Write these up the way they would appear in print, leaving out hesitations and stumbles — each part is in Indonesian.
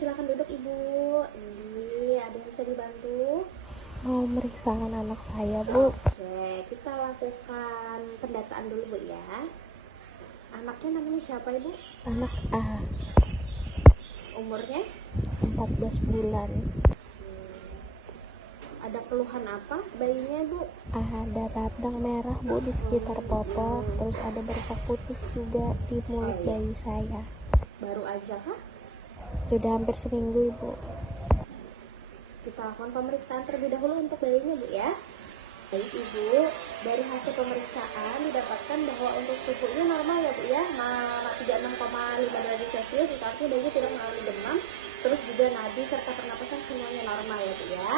silakan duduk Ibu. Ini ada yang bisa dibantu? Mau meriksakan anak saya, Bu. Oke, kita lakukan pendataan dulu Bu ya. Anaknya namanya siapa Ibu? Anak A, Umurnya? 14 bulan. Ada keluhan apa bayinya Bu? Ada radang merah, Bu, di sekitar popok. Terus ada bercak putih juga di mulut bayi saya. Baru aja kah? Sudah hampir seminggu, Ibu. Kita lakukan pemeriksaan terlebih dahulu untuk bayinya Bu ya. Baik Ibu, dari hasil pemeriksaan didapatkan bahwa untuk suhunya normal ya Bu ya, 36,5 derajat Celcius, itu artinya bayinya tidak mengalami demam. Terus juga nadi serta pernapasan semuanya normal ya Bu ya.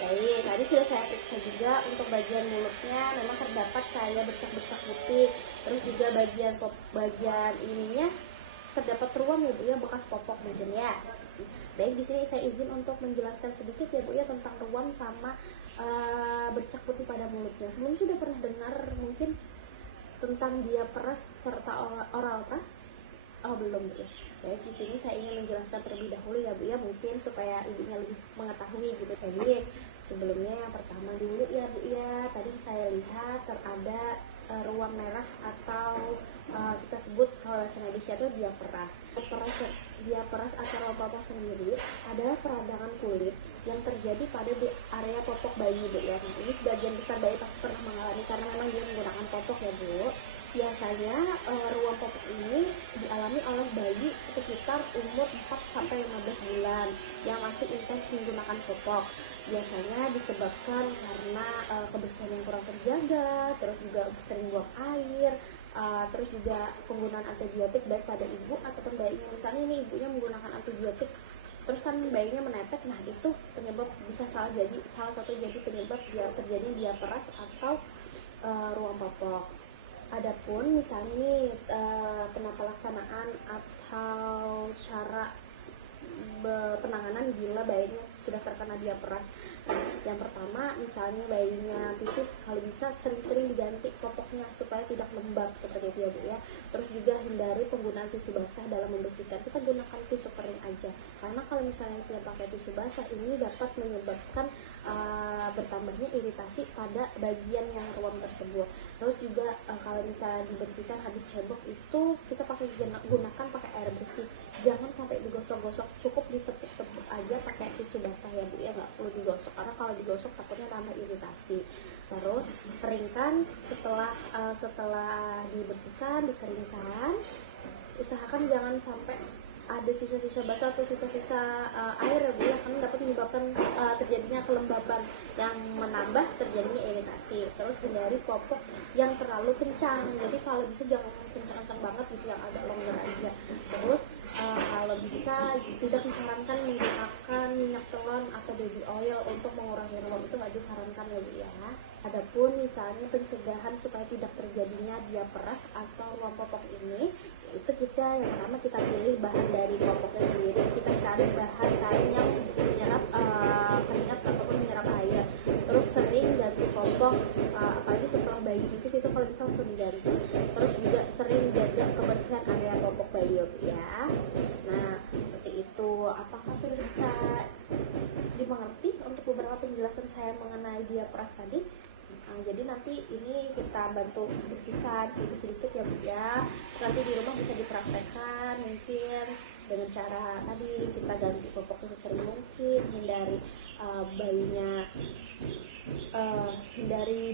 Baik, tadi sudah saya periksa juga untuk bagian mulutnya memang terdapat kayak bercak-bercak putih. Terus juga bagian ininya terdapat ruam ya Bu ya, bekas popok mungkin ya. Baik, di sini saya izin untuk menjelaskan sedikit ya Bu ya tentang ruam sama bercak putih pada mulutnya. Sebelumnya sudah pernah dengar mungkin tentang diaperas serta oral pas? Oh belum Bu ya. Baik, di sini saya ingin menjelaskan terlebih dahulu ya Bu ya, mungkin supaya ibunya lebih mengetahui gitu. Jadi sebelumnya yang pertama dulu ya Bu ya, tadi saya lihat ada ruam merah atau kita sebut kalau bahasa medisnya itu diaperas. Diaperas atau ruam popok sendiri adalah peradangan kulit yang terjadi pada di area popok bayi Bu ya. Nah, ini sebagian besar bayi pasti pernah mengalami karena memang dia menggunakan popok ya Bu. Biasanya ruam popok ini dialami oleh bayi sekitar umur 4-15 bulan yang masih intens menggunakan popok. Biasanya disebabkan karena kebersihan yang kurang terjaga, terus juga sering buang air, terus juga penggunaan antibiotik baik pada ibu ataupun bayinya. Misalnya ini ibunya menggunakan antibiotik terus kan bayinya menetes, nah itu penyebab bisa salah satu jadi penyebab terjadi diaperas atau ruam popok. Adapun misalnya nih penata laksanaan atau cara penanganan bila bayinya sudah terkena diaperas. Nah, yang pertama misalnya bayinya pipis, kalau bisa sering-sering diganti popoknya supaya tidak lembab seperti itu ya Bu ya. Terus juga hindari penggunaan tisu basah dalam membersihkan. Kita gunakan tisu kering aja. Karena kalau misalnya kita pakai tisu basah ini dapat menyebabkan bertambahnya iritasi pada bagian yang ruam tersebut. Terus juga kalau misalnya dibersihkan habis cebok itu kita gunakan pakai air bersih. Jangan sampai digosok-gosok, cukup ditepuk-tepuk aja pakai tisu basah ya Bu ya, nggak perlu digosok karena kalau digosok takutnya tambah iritasi. Terus keringkan setelah dibersihkan, dikeringkan. Usahakan jangan sampai ada sisa-sisa basah atau sisa-sisa air ya Bu ya, karena dapat menyebabkan terjadinya kelembaban yang menambah terjadinya iritasi. Terus hindari popok yang terlalu kencang, jadi kalau bisa jangan kencang-kencang banget gitu, yang agak longgar aja. Terus kalau bisa tidak disarankan menggunakan minyak telon atau baby oil untuk mengurangi ruam, itu nggak disarankan ya Bu ya. Adapun misalnya pencegahan supaya tidak terjadinya diaperas atau ruam popok ini, itu kita yang pertama kita pilih bahan dari popoknya sendiri. Kita cari bahan kain yang menyerap keringat ataupun menyerap air. Terus sering ganti popok, apalagi setelah bayi pipis itu kalau bisa langsung diganti. Terus juga sering jaga kebersihan area popok bayi ya. Nah seperti itu. Apakah sudah bisa dimengerti untuk beberapa penjelasan saya mengenai diaperas tadi? Jadi nanti ini kita bantu bersihkan sedikit-sedikit ya Bu ya. Nanti di rumah bisa dipraktekkan mungkin dengan cara tadi kita ganti popoknya sesering mungkin, hindari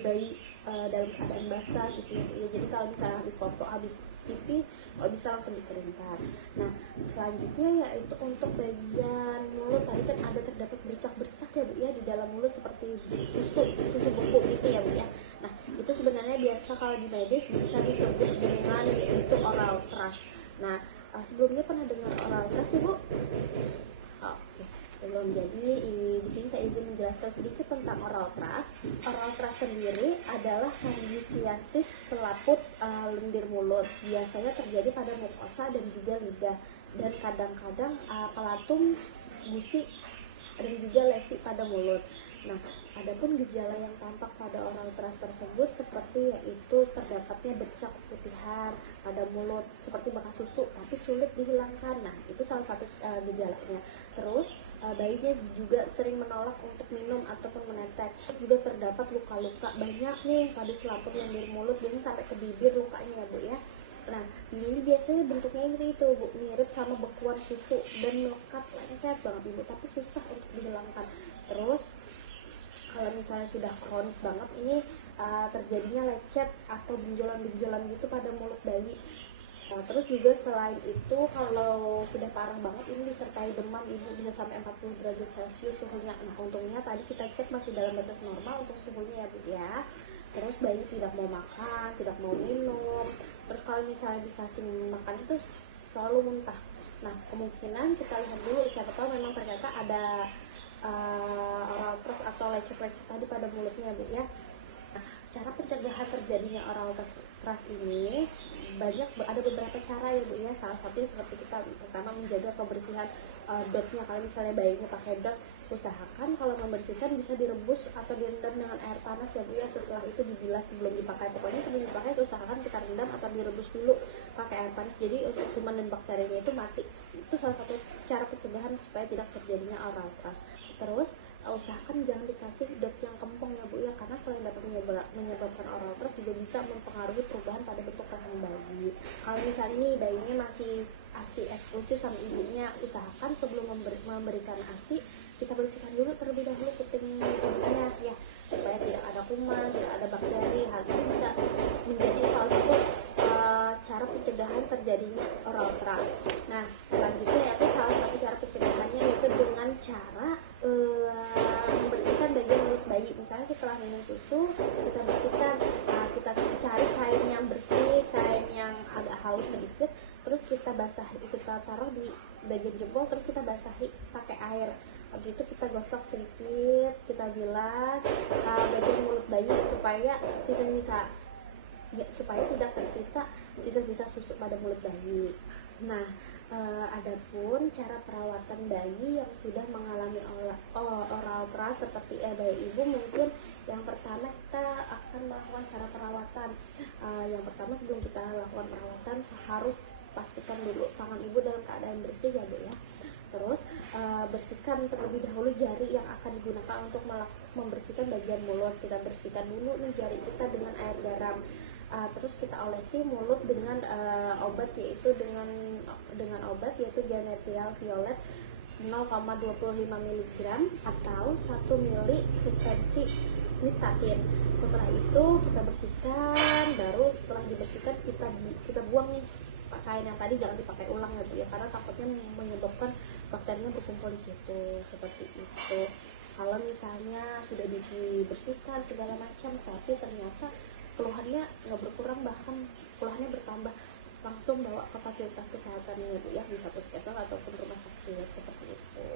bayi dalam keadaan basah gitu ya. Jadi kalau misalnya habis popok, habis pipis, kalau bisa langsung dikeringkan. Nah selanjutnya yaitu untuk bagian mulut, tadi kan ada terdapat bercak-bercak ya Bu ya di dalam mulut seperti susu beku gitu ya Bu ya. Nah itu sebenarnya biasa kalau di medis bisa disebut dengan yaitu oral thrush. Nah sebelumnya pernah dengar oral thrush sih Bu? Oke, belum. Jadi di sini saya izin menjelaskan sedikit tentang oral thrush. Oral thrush sendiri adalah kandidiasis selaput lendir mulut. Biasanya terjadi pada mukosa dan juga lidah, dan kadang-kadang palatum, gusi, dan juga lesi pada mulut. Nah, adapun gejala yang tampak pada oral thrush tersebut seperti yaitu terdapatnya bercak keputihan pada mulut seperti bekas susu tapi sulit dihilangkan. Nah, itu salah satu gejalanya. Terus bayinya juga sering menolak untuk minum ataupun menetes. Juga terdapat luka-luka banyak nih pada selaput lendir mulut, jadi sampai ke bibir lukanya ya Bu ya. Nah, ini biasanya bentuknya ini itu Bu, mirip sama bekuan susu dan melekat lengket banget Ibu, tapi susah untuk dihilangkan. Terus kalau misalnya sudah kronis banget ini terjadinya lecet atau benjolan-benjolan gitu pada mulut bayi. Nah, terus juga selain itu kalau sudah parah banget ini disertai demam Ibu, bisa sampai 40 derajat Celcius suhunya. Nah, untungnya tadi kita cek masih dalam batas normal untuk suhunya ya Bu ya. Terus bayi tidak mau makan, tidak mau minum. Terus kalau misalnya dikasih makan itu selalu muntah. Nah, kemungkinan kita lihat dulu, siapa tahu memang ternyata ada oral thrush atau lecet-lecet tadi pada mulutnya Bu ya. Nah, cara pencegahan terjadinya oral thrush ini ada beberapa cara ya Bu ya. Salah satunya seperti kita pertama menjaga kebersihan dotnya. Kalau misalnya bayinya pakai dot, usahakan kalau membersihkan bisa direbus atau direndam dengan air panas ya Bu ya. Setelah itu dibilas sebelum dipakai. Pokoknya sebelum dipakai usahakan kita rendam atau direbus dulu pakai air panas, jadi untuk kuman dan bakterinya itu mati. Itu salah satu cara pencegahan supaya tidak terjadinya oral thrush. Terus usahakan jangan dikasih dot yang kempong ya Bu ya, karena selain dapat menyebabkan oral thrush juga bisa mempengaruhi perubahan pada bentuk rahim bayi. Kalau misalnya ini bayinya masih ASI eksklusif sama ibunya, usahakan sebelum memberikan ASI kita bersihkan dulu terlebih dahulu kuping ibunya ya, supaya tidak ada kuman, tidak ada bakteri. Hal ini bisa menjadi salah satu cara pencegahan terjadinya oral thrush. Nah, selanjutnya yaitu salah satu cara pencegahannya yaitu dengan cara membersihkan bagian mulut bayi. Misalnya setelah minum susu kita bersihkan, kita cari kain yang bersih, kain yang agak haus sedikit, terus kita basahi, kita taruh di bagian jempol, terus kita basahi pakai air. Habis itu kita gosok sedikit, kita bilas bagian mulut bayi supaya supaya tidak tersisa sisa-sisa susu pada mulut bayi. Nah, adapun cara perawatan bayi yang sudah mengalami oral thrush seperti bayi ibu, mungkin yang pertama kita akan melakukan cara perawatan. Yang pertama sebelum kita lakukan perawatan harus pastikan dulu tangan ibu dalam keadaan bersih ya Bu ya. Terus bersihkan terlebih dahulu jari yang akan digunakan untuk membersihkan bagian mulut. Kita bersihkan dulu nih jari kita dengan air garam. Terus kita olesi mulut dengan obat yaitu dengan obat yaitu Genetial Violet 0,25 mg atau 1 ml suspensi nystatin. Setelah itu kita bersihkan, baru setelah dibersihkan kita buang nih kain yang tadi, jangan dipakai ulang ya Bu ya, karena takutnya menyebabkan bakterinya berkumpul di situ seperti itu. Kalau misalnya sudah dibersihkan segala macam tapi ternyata keluhannya nggak berkurang, bahkan keluhannya bertambah, langsung bawa ke fasilitas kesehatan ya Bu ya, bisa puskesmas ataupun rumah sakit seperti itu.